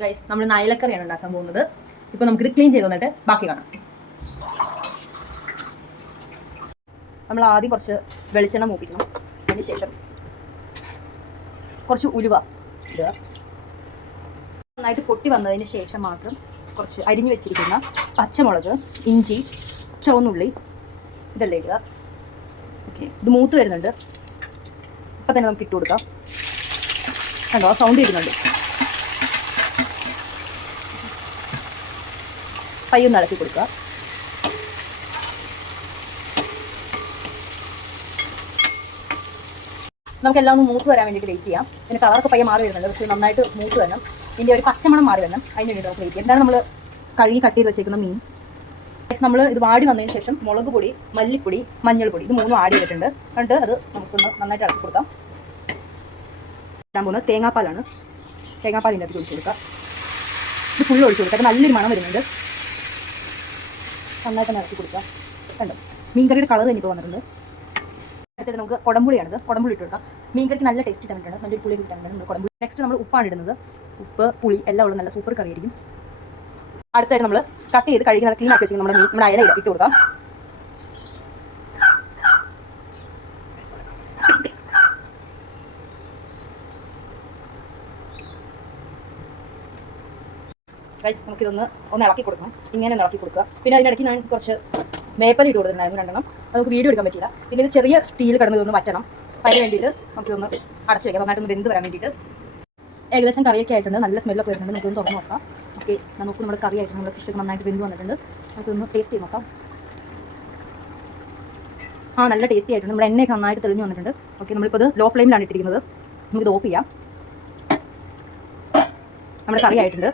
Guys നമ്മൾ നയലക്കറിയാണ് ഉണ്ടാക്കാൻ പോകുന്നത്. ഇപ്പൊ നമുക്കിത് ക്ലീൻ ചെയ്ത് വന്നിട്ട് ബാക്കി കാണാം. നമ്മൾ ആദ്യം കുറച്ച് വെളിച്ചെണ്ണ മൂപ്പിക്കണം. അതിന് ശേഷം കുറച്ച് ഉലുവ ഇടുക. നന്നായിട്ട് പൊട്ടി വന്നതിന് ശേഷം മാത്രം കുറച്ച് അരിഞ്ഞു വെച്ചിരിക്കുന്ന പച്ചമുളക് ഇഞ്ചി ചുവന്നുള്ളി ഇതെല്ലാം ഇടുക. ഓക്കെ ഇത് മൂത്ത് വരുന്നുണ്ട്. ഇപ്പം തന്നെ നമുക്ക് ഇട്ട് കൊടുക്കാം. കണ്ടോ? സൗണ്ട് ഇടുന്നുണ്ട് പയ്യൊന്ന് ഇളക്കി കൊടുക്കുക. നമുക്ക് എല്ലാം ഒന്ന് മൂത്ത് വരാൻ വേണ്ടിയിട്ട് വെയിറ്റ് ചെയ്യാം. ഇതിന് കളറൊക്കെ പയ്യെ മാറി വരുന്നുണ്ട്. പക്ഷേ നന്നായിട്ട് മൂത്ത് വരണം. ഇതിന്റെ ഒരു പച്ചമണം മാറി വരണം. അതിന് വേണ്ടി നമുക്ക് വെയിറ്റ് ചെയ്യാം. എന്താണ് നമ്മൾ കഴുകി കട്ട് ചെയ്ത് വെച്ചേക്കുന്ന മീൻ. നമ്മൾ ഇത് വാടി വന്നതിന് ശേഷം മുളക് പൊടി മല്ലിപ്പൊടി മഞ്ഞൾപ്പൊടി ഇത് മൂന്നും ആഡ് ചെയ്തിട്ടുണ്ട്. കണ്ട് അത് നമുക്കൊന്ന് നന്നായിട്ട് ഇളക്കി കൊടുക്കാം. ഞാൻ പോകുന്നത് തേങ്ങാപ്പാലാണ്. തേങ്ങാപ്പാൽ ഇതിന്റെ ഒഴിച്ചു ഒഴിച്ച് കൊടുക്കാം ഇത് ഫുള്ള് ഒഴിച്ചു കൊടുക്കാം നല്ലൊരു മണം വരുന്നുണ്ട്. നന്നായിട്ട് തന്നെ ഇറക്കി കൊടുക്കാം കണ്ടോ? മീൻകറിയുടെ കളർ എനിക്ക് വന്നിട്ടുണ്ട്. അടുത്തിട്ട് നമുക്ക് കുടംപുളിയാണിത് കുടംപുളി ഇട്ട് കൊടുക്കാം. മീൻകറിക്ക് നല്ല ടേസ്റ്റ് ഇട്ടാൻ വേണ്ടിയിട്ടാണ് നല്ലൊരു പുളി കിട്ടാൻ വേണ്ടി കുടംപുളി. നെക്സ്റ്റ് നമ്മൾ ഉപ്പാണ് ഇടുന്നത്. ഉപ്പ് പുളി എല്ലാം ഉള്ള നല്ല സൂപ്പർ കറി ആയിരിക്കും. അടുത്തായിട്ട് നമ്മൾ കട്ട് ചെയ്ത് കഴുകി നല്ല ക്ലീൻ ആക്കി വെച്ചിരിക്കുന്ന നമ്മുടെ മീൻ നമ്മുടെ അയല ഇട്ട് കൊടുക്കാം. ഗൈസ് നമുക്കിതൊന്ന് ഒന്ന് ഇളക്കി കൊടുക്കണം. ഇങ്ങനെ ഒന്ന് ഇളക്കി കൊടുക്കുക. പിന്നെ അതിനിടയ്ക്ക് ഞാൻ കുറച്ച് മേപ്പൽ ഇട്ട് കൊടുത്തിട്ടുണ്ടായിരുന്നു രണ്ടെണ്ണം. നമുക്ക് വീഡിയോ എടുക്കാൻ പറ്റില്ല പിന്നെ ഇത് ചെറിയ തീയിൽ കിടന്ന് ഇതൊന്ന് വറ്റണം. അതിന് വേണ്ടിയിട്ട് നമുക്കിതൊന്ന് അടച്ചു വെക്കാം. നന്നായിട്ടൊന്ന് വെന്ത് വരാൻ വേണ്ടിയിട്ട്. ഏകദേശം കറിയൊക്കെ ആയിട്ടുണ്ട്. നല്ല സ്മെല്ലൊക്കെ വരുന്നുണ്ട്. നമുക്കൊന്ന് തുറന്ന് നോക്കാം. ഓക്കെ. നമുക്ക് നമ്മുടെ കറി ആയിട്ട് നമ്മുടെ ഫിഷൊക്കെ നന്നായിട്ട് വെന്ത് വന്നിട്ടുണ്ട്. നമുക്കൊന്ന് ടേസ്റ്റ് ചെയ്ത് നോക്കാം. ആ നല്ല ടേസ്റ്റി ആയിട്ടുണ്ട്. നമ്മുടെ എണ്ണയൊക്കെ നന്നായിട്ട് തെളിഞ്ഞ് വന്നിട്ടുണ്ട്. ഓക്കെ നമ്മളിപ്പോൾ ഇത് ലോ ഫ്ലെയിമിലാണ് ഇട്ടിരിക്കുന്നത്. നമുക്കിത് ഓഫ് ചെയ്യാം. നമ്മുടെ കറി ആയിട്ടുണ്ട്.